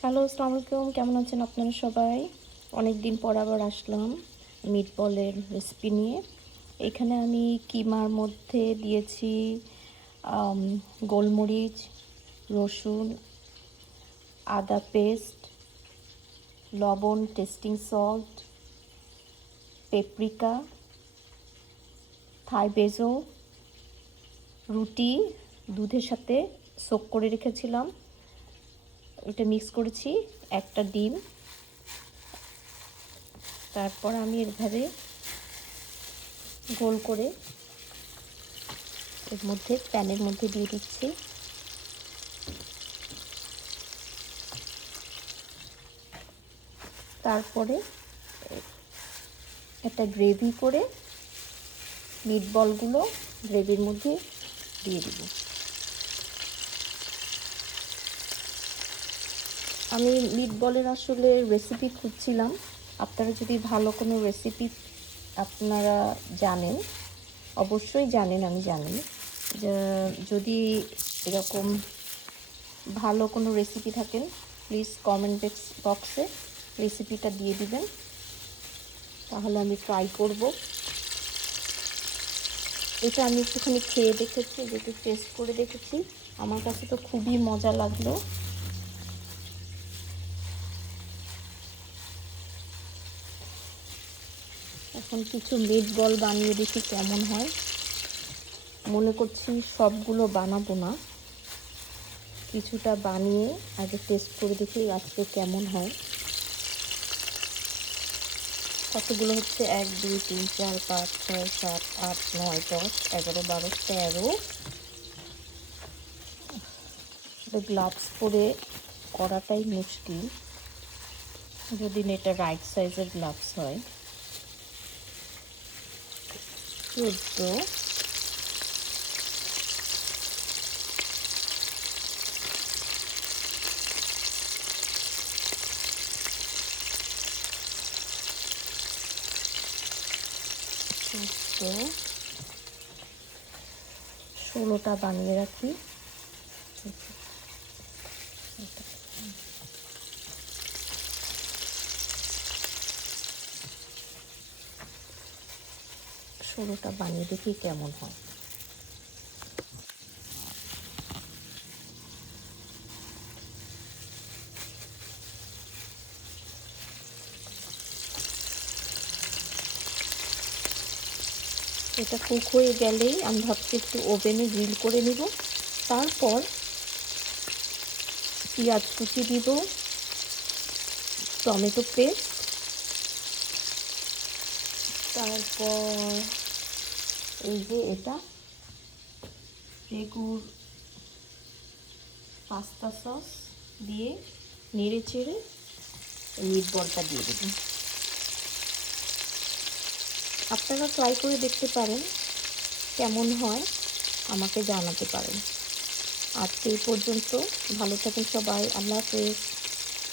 Hello, আসসালামু আলাইকুম। কেমন আছেন আপনারা সবাই? অনেক দিন পর আবার আসলাম মিটবলের রেসিপি নিয়ে। এখানে আমি কিমার মধ্যে দিয়েছি আম গোলমরিচ, রসুন, আদা পেস্ট, লবণ, টেস্টিং সল্ট, পেপরিকা, থাই বেজো, রুটি দুধের সাথে সোক করে রেখেছিলাম। এটা মিক্স করেছি, একটা ডিম। তারপর আমি এভাবে গোল করে এর মধ্যে প্যানের মধ্যে দিয়ে দিচ্ছি। তারপরে একটা গ্রেভি করে মিটবলগুলো গ্রেভির মধ্যে দিয়ে দিব। আমি মিটবলের আসলে রেসিপি খুঁজছিলাম। আপনারা যদি ভালো কোনো রেসিপি আপনারা জানেন, অবশ্যই জানেন, আমি জানি যদি এরকম ভালো কোনো রেসিপি থাকেন প্লিজ কমেন্ট বক্সে রেসিপিটা দিয়ে দিবেন, তাহলে আমি ট্রাই করব। এটা আমি একটুখানি খেয়ে দেখেছি, যেটা টেস্ট করে দেখেছি, আমার কাছে তো খুবই মজা লাগলো। এখন কিছু মিটবল বানিয়ে দেখি কেমন হয়। মনে করছি সবগুলো বানাবো না, কিছুটা বানিয়ে আগে টেস্ট করে দেখি আজকে কেমন হয়। কতগুলো হচ্ছে, 1 2 3 4 5 6 7 8 9 10 11 12 13। গ্লাভস পরে করাটাই মুশকিল, যদি এটা রাইট সাইজের গ্লাভস হয়। 14, 16টা বানিয়ে রাখি। 16টা বানিয়ে দেখি কেমন হয়। এটা কুক হয়ে গেলেই আমি ভাবছি একটু ওভেনে গ্রিল করে নিব। তারপর পেঁয়াজ কুচি দিব, টমেটো পেস্ট, তারপর এই যে এটা রেগুর পাস্তা সস দিয়ে নেড়ে চেড়ে মিটবলটা দিয়ে দেবেন। আপনারা ট্রাই করে দেখতে পারেন, কেমন হয় আমাকে জানাতে পারেন। আজকে এই পর্যন্ত, ভালো থাকেন সবাই, আল্লাহ হাফেজ।